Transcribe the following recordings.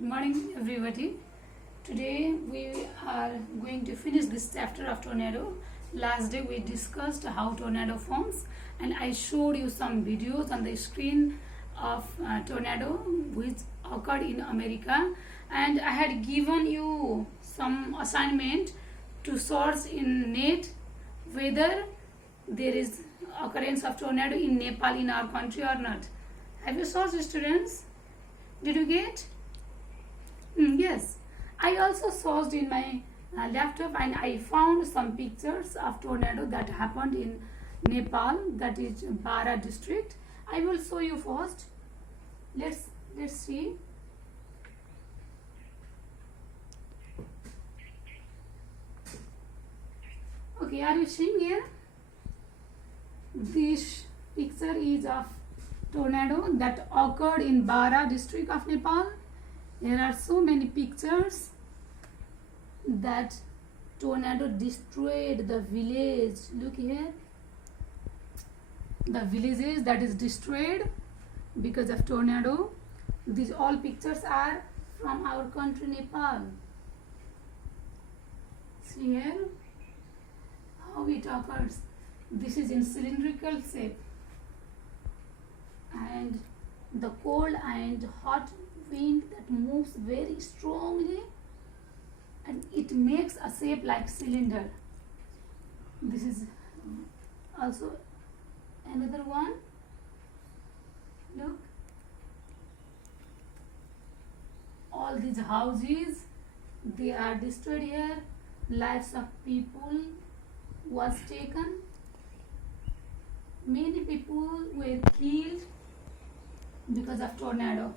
Good morning, everybody. Today we are going to finish this chapter of tornado. Last day we discussed how tornado forms, and I showed you some videos on the screen of tornado which occurred in America, and I had given you some assignment to search in net whether there is occurrence of tornado in Nepal, in our country, or not. Have you searched, students? Did you get? Yes. I also searched in my laptop and I found some pictures of tornado that happened in Nepal, that is Bara district. I will show you first. Let's see. Okay, are you seeing here? This picture is of tornado that occurred in Bara district of Nepal. There are so many pictures that tornado destroyed the village. Look here, the villages that is destroyed because of tornado. These all pictures are from our country, Nepal. See here how it occurs. This is in cylindrical shape, and the cold and hot wind that moves very strongly and it makes a shape like cylinder. This is also another one. Look, all these houses, they are destroyed here. Lives of people was taken. Many people were killed because of tornado.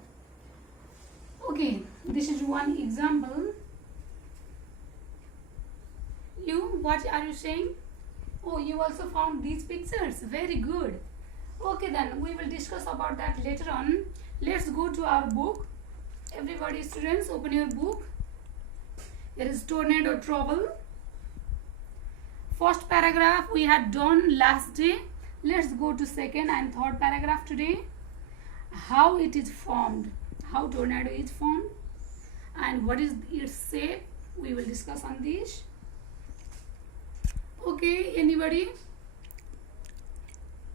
Okay, this is one example. What are you saying? Oh, you also found these pictures. Very good. Okay, then we will discuss about that later on. Let's go to our book. Everybody, students, open your book. There is tornado trouble. First paragraph we had done last day. Let's go to second and third paragraph today. How it is formed, how tornado is formed, and what is its shape. We will discuss on this. Okay, anybody?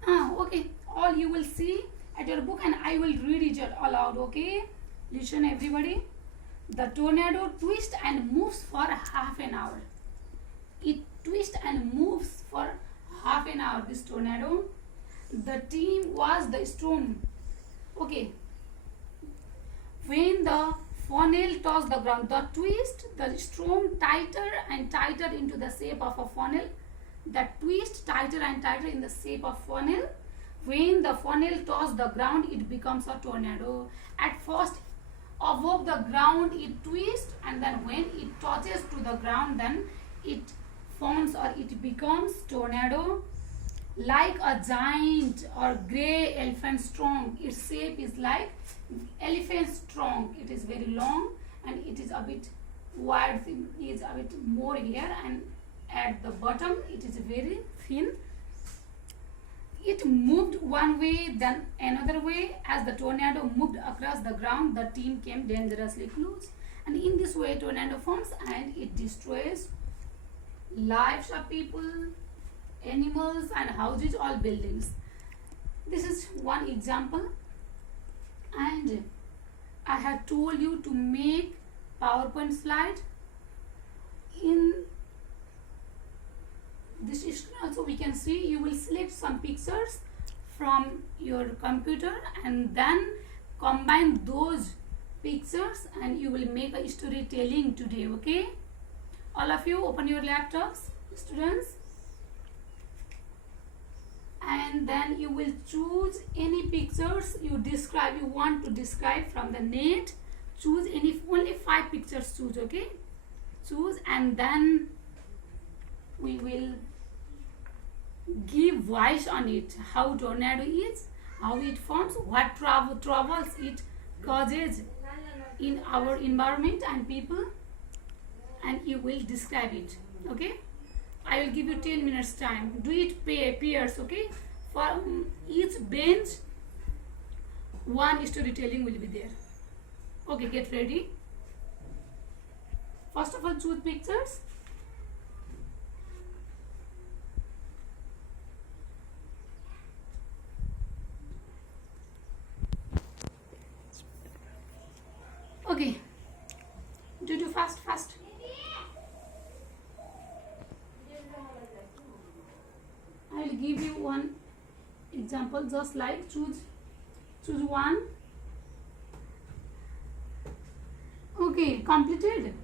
Okay, all you will see at your book and I will read it aloud. Okay, listen everybody. The tornado twists and moves for half an hour. It twists and moves for half an hour, this tornado. The team was the storm. Okay, when the funnel touched the ground, the twist, the storm tighter and tighter into the shape of a funnel. The twist tighter and tighter in the shape of funnel. When the funnel touched the ground, it becomes a tornado. At first, above the ground, it twists, and then when it touches to the ground, then it forms or it becomes tornado. Like a giant or grey elephant trunk, its shape is like elephant's trunk. It is very long and it is a bit wide, is a bit more here, and at the bottom it is very thin. It moved one way, then another way. As the tornado moved across the ground, the team came dangerously close, and in this way tornado forms and it destroys lives of people, animals, and houses, all buildings. This is one example, and I have told you to make PowerPoint slide. In this is also we can see, you will select some pictures from your computer and then combine those pictures and you will make a storytelling today. Okay, all of you open your laptops, students, and then you will choose any pictures you want to describe from the net. Choose only 5 pictures, choose. Okay, choose, and then we will give voice on it. How tornado is, how it forms, what troubles it causes in our environment and people, and you will describe it. Okay, I will give you 10 minutes time. Do it pairs. Okay, for each bench one storytelling will be there. Okay, get ready. First of all, choose pictures. Okay, do fast. I will give you one example, just like choose one. Okay, completed.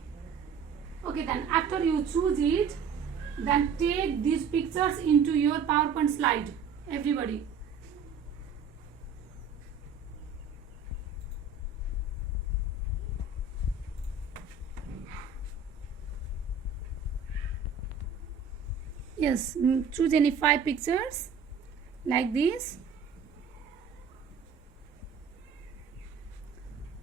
Okay, then after you choose it, then take these pictures into your PowerPoint slide, everybody. Yes, choose any 5 pictures like this,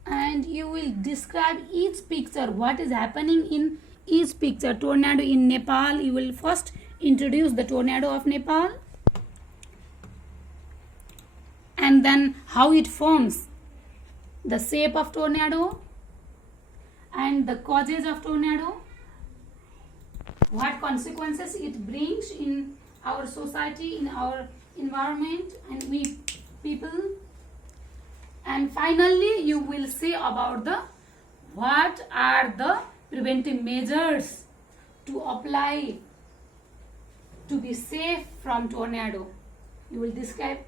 and you will describe each picture, what is happening in each picture. Tornado in Nepal, you will first introduce the tornado of Nepal, and then how it forms, the shape of tornado, and the causes of tornado, what consequences it brings in our society, in our environment, and we people. And finally you will say about the what are the preventive measures to apply to be safe from tornado. You will describe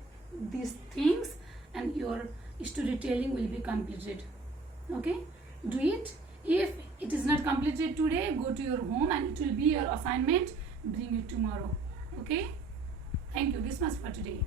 these things and your storytelling will be completed. Okay, do it. If it is not completed today, go to your home and it will be your assignment. Bring it tomorrow. Okay, thank you. This much for today.